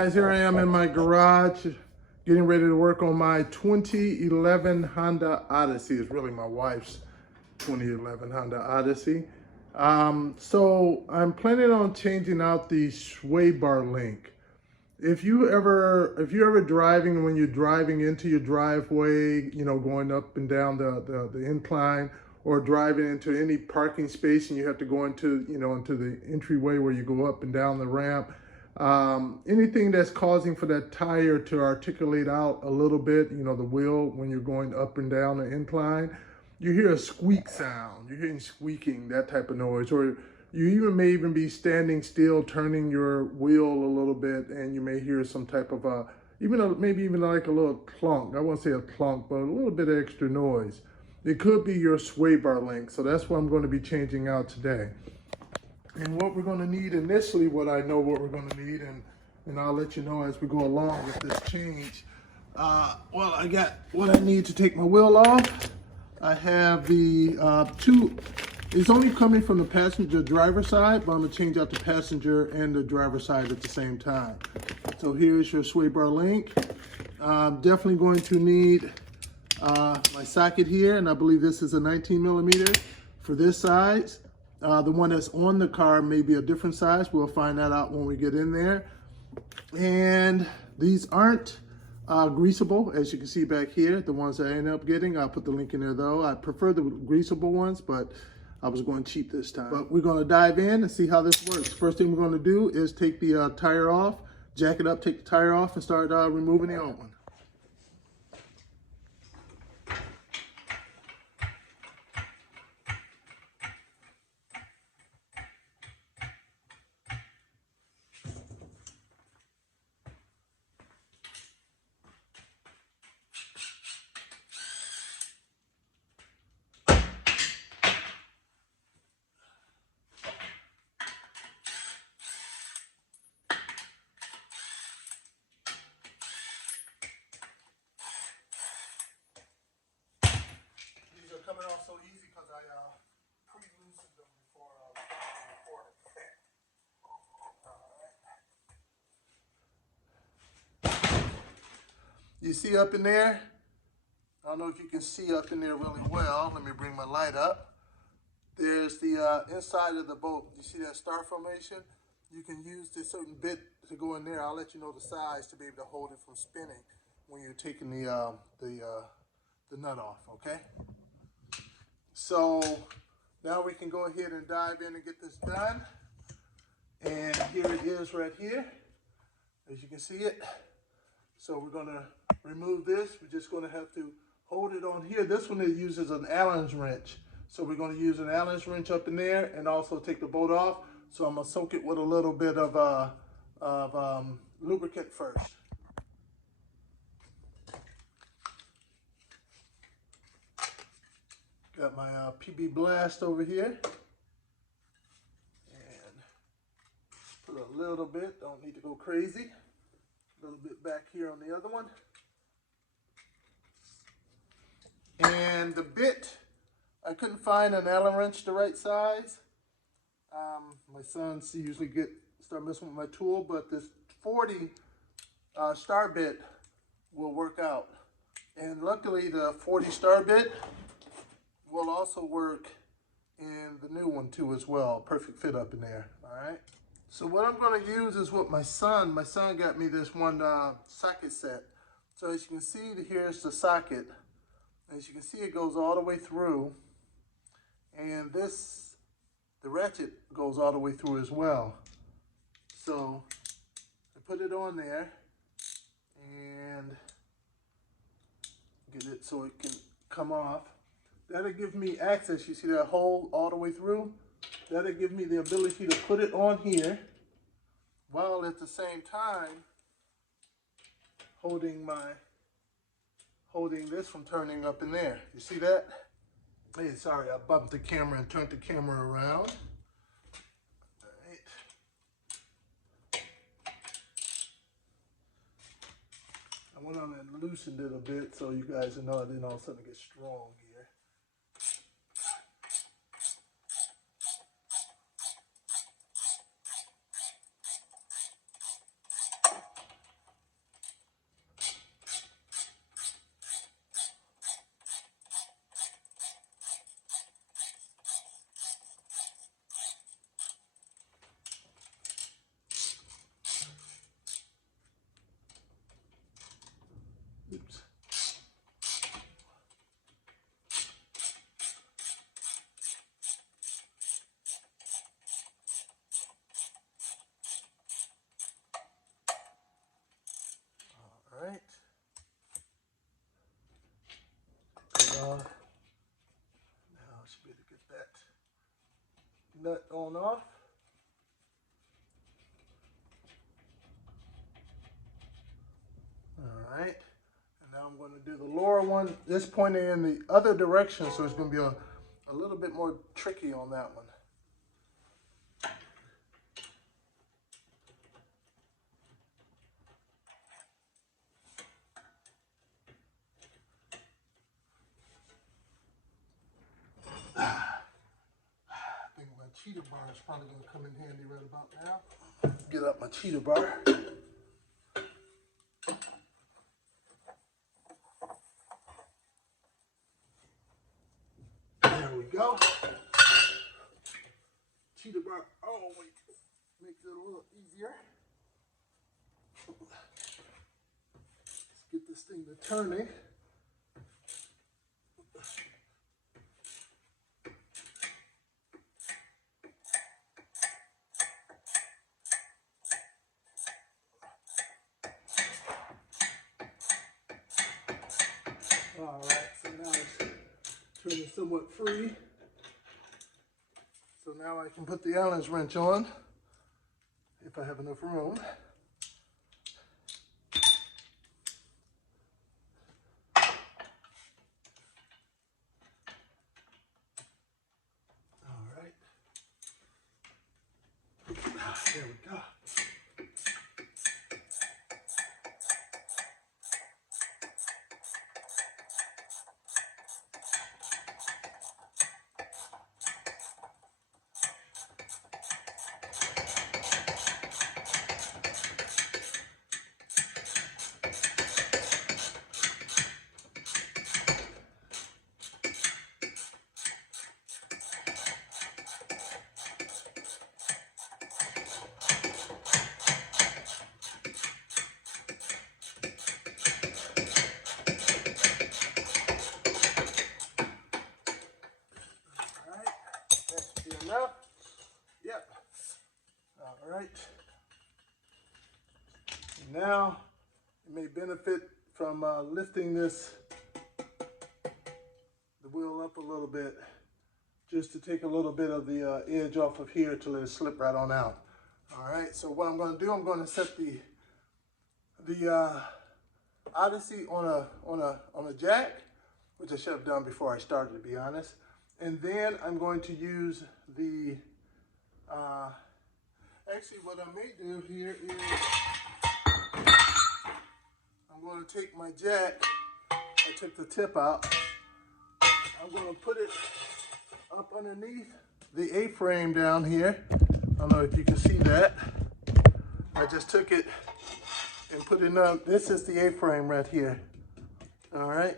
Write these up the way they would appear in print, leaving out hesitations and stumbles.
guys, here I am in my garage getting ready to work on my 2011 Honda Odyssey. It's really my wife's 2011 Honda Odyssey. So I'm planning on changing out the sway bar link. If you're ever driving, when you're driving into your driveway, you know, going up and down the incline, or driving into any parking space and you have to go into, you know, into the entryway where you go up and down the ramp, anything that's causing for that tire to articulate out a little bit, you know, the wheel, when you're going up and down the incline, you hear a squeak sound. You're hearing squeaking, that type of noise. Or you may even be standing still, turning your wheel a little bit, and you may hear some type of maybe even like a little clunk. I won't say a clunk, but a little bit of extra noise. It could be your sway bar link. So that's what I'm going to be changing out today. And what we're going to need initially, what I know what we're going to need, and I'll let you know as we go along with this change. Well, I got what I need to take my wheel off. I have the it's only coming from the passenger driver side, but I'm going to change out the passenger and the driver side at the same time. So here's your sway bar link. I'm definitely going to need my socket here, and I believe this is a 19 millimeter for this size. The one that's on the car may be a different size. We'll find that out when we get in there. And these aren't greasable, as you can see back here. The ones that I ended up getting, I'll put the link in there though. I prefer the greasable ones, but I was going cheap this time. But we're gonna dive in and see how this works. First thing we're gonna do is take the tire off, jack it up, take the tire off, and start removing the old one. Coming off so easy because I pre-loosened them before recording. You see up in there? I don't know if you can see up in there really well. Let me bring my light up. There's the inside of the bolt. You see that star formation? You can use this certain bit to go in there. I'll let you know the size to be able to hold it from spinning when you're taking the nut off, okay? So now we can go ahead and dive in and get this done. And here it is right here, as you can see it. So we're gonna remove this. We're just gonna have to hold it on here. This one, it uses an Allen's wrench. So we're gonna use an Allen's wrench up in there and also take the bolt off. So I'm gonna soak it with a little bit of lubricant first. Got my PB Blast over here, and put a little bit, don't need to go crazy. A little bit back here on the other one. And the bit, I couldn't find an Allen wrench the right size. My sons usually start messing with my tool, but this 40 star bit will work out. And luckily the 40 star bit will also work in the new one too as well. Perfect fit up in there, all right? So what I'm gonna use is what my son got me this one socket set. So as you can see, here's the socket. As you can see, it goes all the way through. And the ratchet goes all the way through as well. So I put it on there and get it so it can come off. That'll give me access. You see that hole all the way through? That'll give me the ability to put it on here while at the same time holding this from turning up in there. You see that? Hey, sorry, I bumped the camera and turned the camera around. All right. I went on and loosened it a bit so you guys know I didn't all of a sudden get strong here. nut on off. All right. And now I'm going to do the lower one. This pointing in the other direction, so it's going to be a little bit more tricky on that one. I think my cheetah bar is probably going to come in handy right about now. Get up my cheetah bar. There we go. Cheetah bar always makes it a little easier. Let's get this thing to turning. All right, so now it's turning somewhat free. So now I can put the Allen's wrench on, if I have enough room. All right. There we go. Enough? Yep. All right. Now, you may benefit from lifting the wheel up a little bit, just to take a little bit of the edge off of here to let it slip right on out. All right. So what I'm going to do, I'm going to set the Odyssey on a jack, which I should have done before I started, to be honest. And then I'm going to use the, actually what I may do here is, I'm going to take my jack, I took the tip out, I'm going to put it up underneath the A-frame down here. I don't know if you can see that. I just took it and put it up. This is the A-frame right here. All right.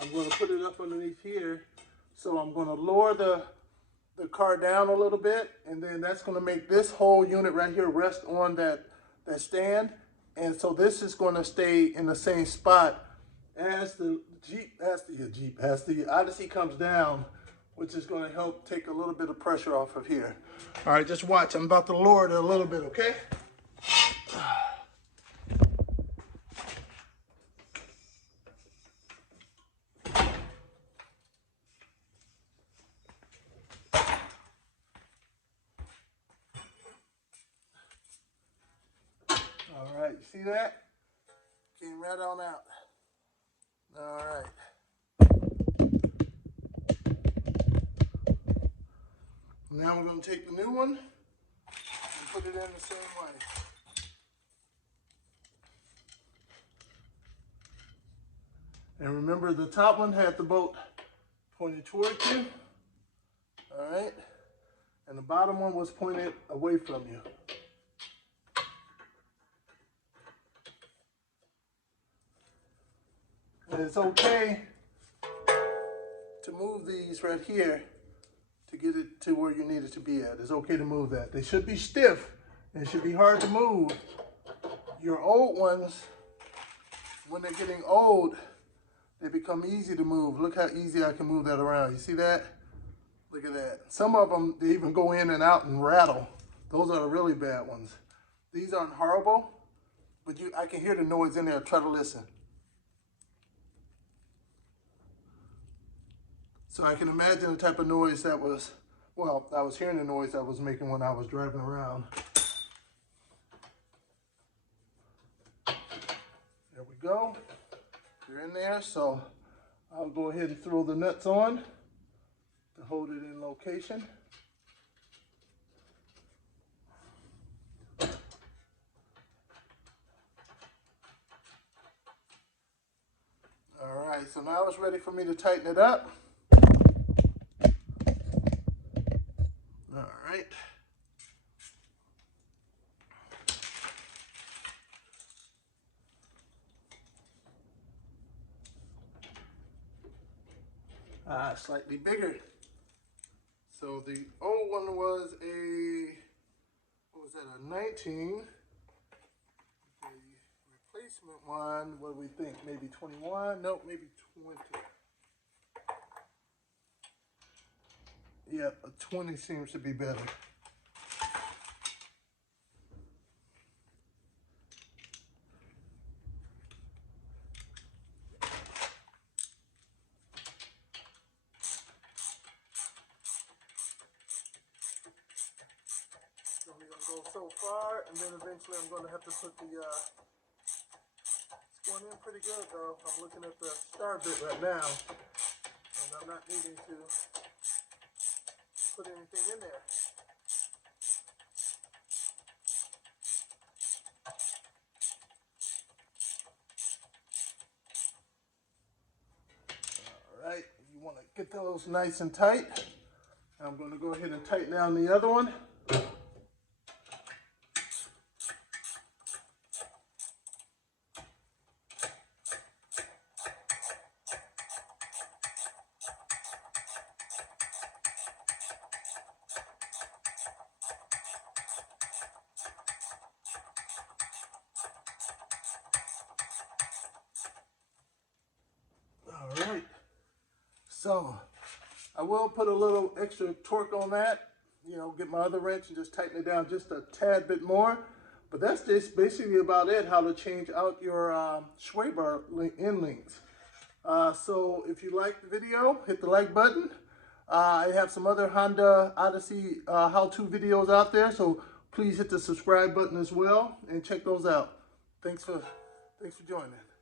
I'm going to put it up underneath here. So I'm going to lower the car down a little bit, and then that's going to make this whole unit right here rest on that stand. And so this is going to stay in the same spot as the Odyssey comes down, which is going to help take a little bit of pressure off of here. All right, just watch. I'm about to lower it a little bit, okay? All right, you see that? Came right on out. All right. Now we're going to take the new one and put it in the same way. And remember, the top one had the bolt pointed toward you. All right. And the bottom one was pointed away from you. And it's okay to move these right here to get it to where you need it to be at. It's okay to move that. They should be stiff and it should be hard to move. Your old ones, when they're getting old, they become easy to move. Look how easy I can move that around. You see that? Look at that. Some of them, they even go in and out and rattle. Those are the really bad ones. These aren't horrible, but I can hear the noise in there. Try to listen. So I can imagine the type of noise that was Well, I was hearing the noise I was making when I was driving around. There we go. They're in there, so I'll go ahead and throw the nuts on to hold it in location. All right, so now it's ready for me to tighten it up. All right. Slightly bigger. So the old one was a, what was that, a 19. The replacement one, what do we think, maybe 21? Nope, maybe 20. Yeah, a 20 seems to be better. So we're gonna go so far, and then eventually I'm gonna have to put the, it's going in pretty good though. I'm looking at the star bit right now, and I'm not needing to put anything in there. All right, you wanna get those nice and tight. I'm gonna go ahead and tighten down the other one. All right, so I will put a little extra torque on that, you know, get my other wrench and just tighten it down just a tad bit more. But that's just basically about it, how to change out your sway bar end links. So if you like the video, hit the like button. I have some other Honda Odyssey how-to videos out there, so please hit the subscribe button as well and check those out. Thanks for joining.